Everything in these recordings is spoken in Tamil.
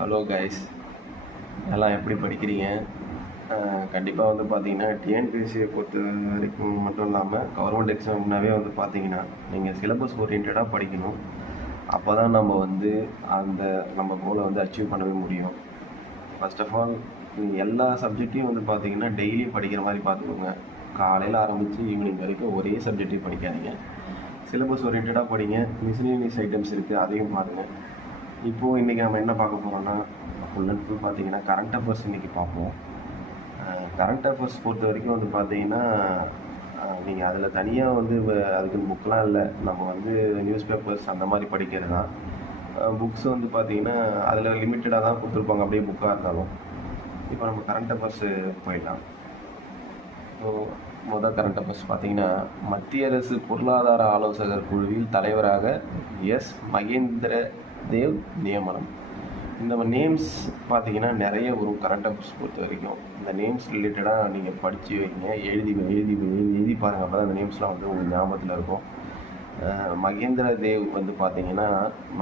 ஹலோ கைஸ், எல்லாம் எப்படி படிக்கிறீங்க? கண்டிப்பாக வந்து பார்த்தீங்கன்னா டிஎன்பிஎஸ்சியை பொறுத்த வரைக்கும் மட்டும் இல்லாமல் கவர்மெண்ட் எக்ஸாம்னாவே வந்து பார்த்தீங்கன்னா நீங்கள் சிலபஸ் ஓரியன்டாக படிக்கணும். அப்போ தான் நம்ம வந்து அந்த நம்ம கோலை வந்து அச்சீவ் பண்ணவே முடியும். ஃபர்ஸ்ட் ஆஃப் ஆல் நீங்கள் எல்லா சப்ஜெக்டையும் வந்து பார்த்தீங்கன்னா டெய்லி படிக்கிற மாதிரி பார்த்துக்கோங்க. காலையில் ஆரம்பித்து ஈவினிங் வரைக்கும் ஒரே சப்ஜெக்டையும் படிக்காதீங்க. சிலபஸ் ஓரியன்டாக படிங்க. மிஸ்லேனியஸ் ஐட்டம்ஸ் இருக்குது, அதையும் பாருங்கள். இப்போது இன்றைக்கி நம்ம என்ன பார்க்க போகிறோம்னா ஃபுல் அண்ட் ஃபுல் பார்த்தீங்கன்னா கரண்ட் அஃபேர்ஸ் இன்றைக்கி பார்ப்போம். கரண்ட் அஃபேர்ஸ் பொறுத்த வரைக்கும் வந்து பார்த்தீங்கன்னா நீங்கள் அதில் தனியாக வந்து அதுக்கு புக்கெலாம் இல்லை. நம்ம வந்து நியூஸ் பேப்பர்ஸ் அந்த மாதிரி படிக்கிறது தான். புக்ஸ் வந்து பார்த்தீங்கன்னா அதில் லிமிட்டடாக தான் கொடுத்துருப்பாங்க, அப்படியே புக்காக இருந்தாலும். இப்போ நம்ம கரண்ட் அஃபேர்ஸு போயிடலாம். ஸோ மொதல் கரண்ட் அஃபேர்ஸ் பார்த்தீங்கன்னா மத்திய அரசு பொருளாதார ஆலோசகர் குழுவில் தலைவராக எஸ் மகேந்திர தேவ் நியமனம். இந்த நேம்ஸ் பார்த்தீங்கன்னா நிறைய வரும் கரண்ட் அஃபேர்ஸ் பொறுத்த வரைக்கும். இந்த நேம்ஸ் ரிலேட்டடாக நீங்கள் படித்து வைங்க, எழுதி பாருங்கள். அப்போ தான் அந்த நேம்ஸ்லாம் வந்து உங்களுக்கு ஞாபகத்தில் இருக்கும். மகேந்திர தேவ் வந்து பார்த்தீங்கன்னா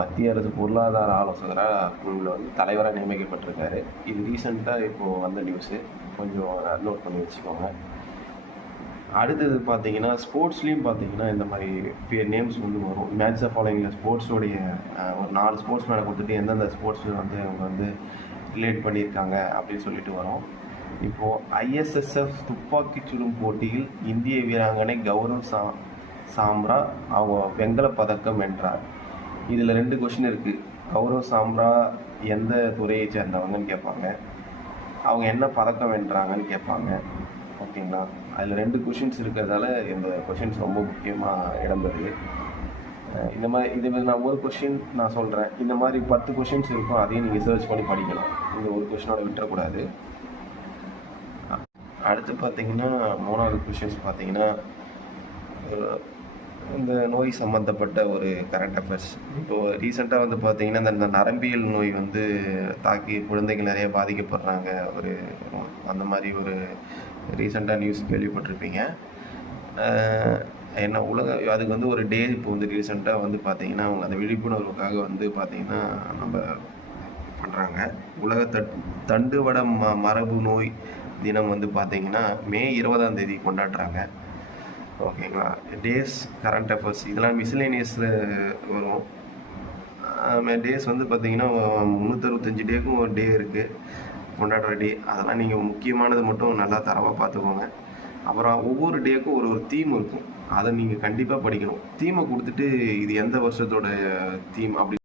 மத்திய அரசு பொருளாதார ஆலோசகராக குழுவில் வந்து தலைவராக நியமிக்கப்பட்டிருக்காரு. இது ரீசெண்டாக இப்போது வந்த நியூஸு, கொஞ்சம் நோட் பண்ணி வச்சுக்கோங்க. அடுத்தது பார்த்தீங்கன்னா ஸ்போர்ட்ஸ்லேயும் பார்த்தீங்கன்னா இந்த மாதிரி நேம்ஸ் வந்து வரும். மேட்ச் ஆஃப் ஃபாலோயிங்கில் ஸ்போர்ட்ஸோடைய ஒரு 4 ஸ்போர்ட்ஸ் மேனை கொடுத்துட்டு எந்தெந்த ஸ்போர்ட்ஸ் வந்து அவங்க வந்து ரிலேட் பண்ணியிருக்காங்க அப்படின்னு சொல்லிட்டு வரும். இப்போது ஐஎஸ்எஸ்எஃப் துப்பாக்கிச் சுடும் போட்டியில் இந்திய வீராங்கனை கௌரவ் சாம்ரா அவங்க வெண்கலப் பதக்கம் வென்றார். இதில் 2 கொஷின் இருக்குது. கௌரவ் சாம்ரா எந்த துறையை சேர்ந்தவங்கன்னு கேட்பாங்க, அவங்க என்ன பதக்கம் வென்றாங்கன்னு கேட்பாங்க. ஓகேங்களா? அதில் 2 கொஷின்ஸ் இருக்கிறதால இந்த கொஷின்ஸ் ரொம்ப முக்கியமாக இடம்பெறுது. இந்த மாதிரி நான் ஒரு கொஷின் நான் சொல்கிறேன். இந்த மாதிரி 10 கொஷின்ஸ் இருக்கும், அதையும் நீங்கள் சர்ச் பண்ணி படிக்கணும். இந்த ஒரு கொஷினோட விட்டுறக்கூடாது. அடுத்து பார்த்தீங்கன்னா 3வது கொஷின்ஸ் பார்த்தீங்கன்னா இந்த நோய் சம்மந்தப்பட்ட ஒரு கரண்ட் அஃபேர்ஸ். இப்போது ரீசெண்டாக வந்து பார்த்திங்கன்னா இந்த நரம்பியல் நோய் வந்து தாக்கி குழந்தைகள் நிறைய பாதிக்கப்படுறாங்க. அந்த மாதிரி ஒரு ரீசெண்டாக நியூஸ் கேள்விப்பட்டிருப்பீங்க. என்ன அதுக்கு வந்து ஒரு டே இப்போ வந்து ரீசெண்டாக வந்து பார்த்திங்கன்னா அவங்க அந்த விழிப்புணர்வுக்காக வந்து பார்த்திங்கன்னா நம்ம பண்ணுறாங்க. உலக தண்டுவட மரபு நோய் தினம் வந்து பார்த்திங்கன்னா மே 20ஆம் தேதி கொண்டாடுறாங்க. ஓகேங்களா? டேஸ் கரண்ட் அஃபேர்ஸ் இதெல்லாம் மிஸ்லேனியஸில் வரும். டேஸ் வந்து பார்த்திங்கன்னா 365 டேக்கும் ஒரு டே இருக்குது, கொண்டாடுற டே. அதெல்லாம் நீங்கள் முக்கியமானது மட்டும் நல்லா தரவாக பார்த்துக்கோங்க. அப்புறம் ஒவ்வொரு டேக்கும் ஒரு தீம் இருக்கும், அதை நீங்கள் கண்டிப்பாக படிக்கணும். தீமை கொடுத்துட்டு இது எந்த வருஷத்தோட தீம் அப்படி